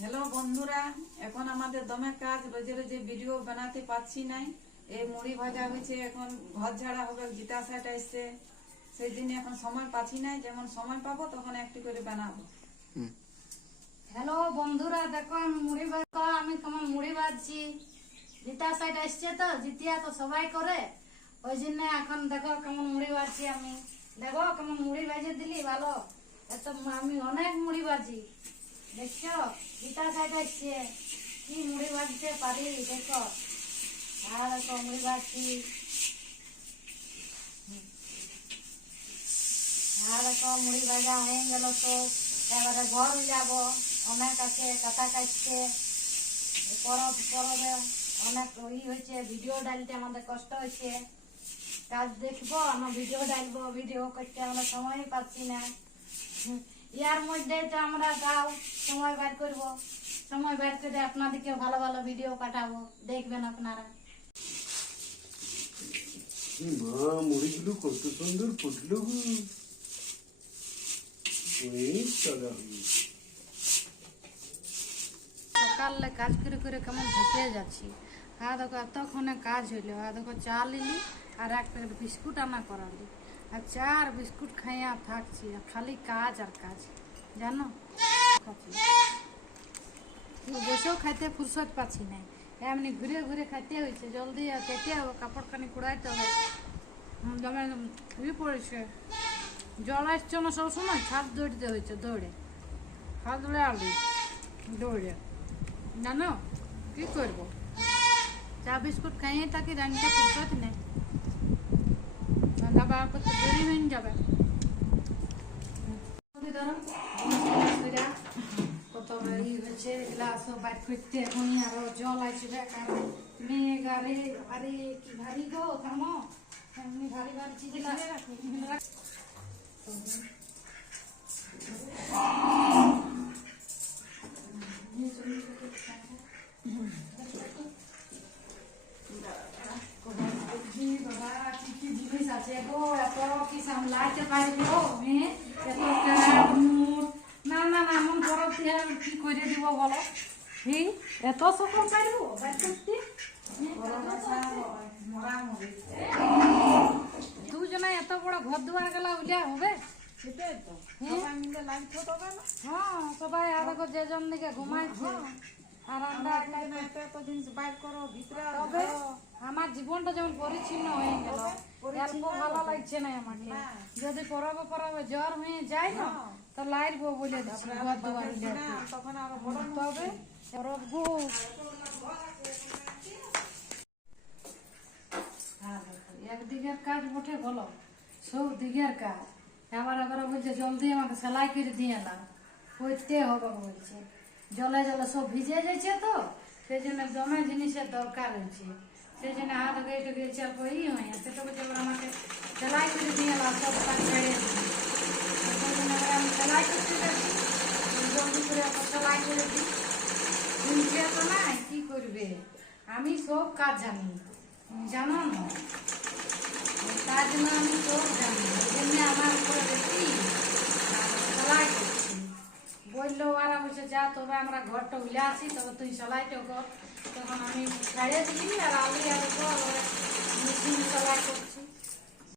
Hello বন্ধুরা, এখন আমাদের দমে কাজ, রোজে রোজে ভিডিও বানাতে পারছি না। এই মুড়ি ভাজা হয়েছে, এখন ঘর ঝাড়া হবে, গীতা সেট আসছে, সেই জন্য এখন সময় পাচ্ছি না। যেমন সময় পাবো তখন একটু করে বানাবো। হ্যালো বন্ধুরা, দেখো আমি মুড়ি ভাজা, আমি কেমন মুড়ি ভাজছি। জিতা সাইড আসছে তো, জিতিয়া তো সবাই করে, ওই জন্য এখন দেখো কেমন মুড়ি ভাজছি আমি। দেখো কেমন মুড়ি ভাজে দিলি, ভালো। এত আমি অনেক মুড়ি ভাজি, দেখছো? জিতা সাইড আসছে, কি মুড়ি ভাজতে পারি দেখো। আর দেখো মুড়ি ভাজছি, আর দেখো মুড়ি ভাজা হয়ে গেল তো। এবারে ঘর যাব, অনেক আছে, কাটা কাটছে, পরবে অনেক হয়েছে, ভিডিও ডালতে আমাদের কষ্ট হয়েছে। কাজ দেখবো, আমরা ভিডিও ডালবো, ভিডিও করতে আমরা সময় পাচ্ছি না। ইয়ার মধ্যে তো আমরা তাও সময় বের করবো, সময় বের করে আপনাদেরকে ভালো ভালো ভিডিও পাঠাবো, দেখবেন আপনারা। মা মুড়িগুলো কত সুন্দর ফুটলো গো। সকালে কাজ করে করে কেমন ঢুকে যাচ্ছি। হ্যাঁ দেখো এতক্ষণে কাজ হইলো, হ্যাঁ দেখো চা নিলি আর এক প্যাকেট বিস্কুট আনা করালি, আর চা আর বিস্কুট খাইয়া থাকছি, আর খালি কাজ আর কাজ, জানো। বসেও খাইতে ফুরসত পাচ্ছি না, এমনি ঘুরে ঘুরে খাইতে হয়েছে। জলদি আর খেতে হবে, কাপড় খানি কুড়াইতে হবে। জমে পড়েছে, জল আসছে না সবসময়, ছাদ দৌড়তে হয়েছে, দৌড়ে হাত ধরে আলি দৌড়ে, জানো কি করবো। চা বিস্কুট খাইয়ে থাকি, রান্না ফুরসত নেই, রান্না বার করতে দেরি হয়ে যাবে। কত ই হয়েছে, এগুলা সব বাইর করতে এখনই আরো জল আসবে, কারণ মেয়ে গাড়ি আরে কি ভারী গো, থামো, এমনি ভারী ভারী চিজ বাবা, কি কি জিনিস আছে গো, এত কি সামলাইতে পারবো? এত মুঠ, না না না, এমন বরফ দিয়ে আমি কি করে দিব বলো? এত সকল পারবো বাইর করতে? দুজনে এত বড় ঘর দুয়ার গেলা উলিয়া হবে? সেটাই তো, সবাই মিলে লাগতো তবে না। হ্যাঁ সবাই আর দেখো যে জন দিকে ঘুমাইছে, আর আমরা এত জিনিস বাইর করো ভিতরে। তবে আমার জীবনটা যেমন পরিচ্ছন্ন হয়ে গেল, অল্প ভালো লাগছে না আমাকে। যদি পরবে জ্বর হয়ে যায় না, তো লাইরবো বলে দিচ্ছি ঘর দুয়ার উলিয়া। তখন আরো বড় তবে পরব গো, একদিকের কাজ বটে বলো, সব দিকের কাজ। আবার আবার বলছে জলদি আমাকে সেলাই করে দিয়ে না, করতে হবে বলছে। জলে জলে সব ভিজে যাচ্ছে তো, সেই জন্য জমে জিনিসের দরকার হয়েছে। সেই জন্য হাত গেটে গেছে অল্প ই হয়, সেটা বলছে আমাকে সেলাই করে দিয়ে না, সব কাজ ছেড়ে দিই। সেই জন্য আমি সেলাই করতে যাচ্ছি, জলদি করে সেলাই করে দিই। শুনছে তো না, কি করবে, আমি সব কাজ জানি, জানো না, তার জন্য আমি সব জানি, ওই জন্য আমার উপরে বেশি সেলাই করছি। বললো ওরা বলছে যা, তবে আমরা ঘরটা উলে আসি, তবে তুই সেলাইটা কর। তখন আমি ছাড়িয়ে দিলি, আর আলি আর মেশিন সেলাই করতে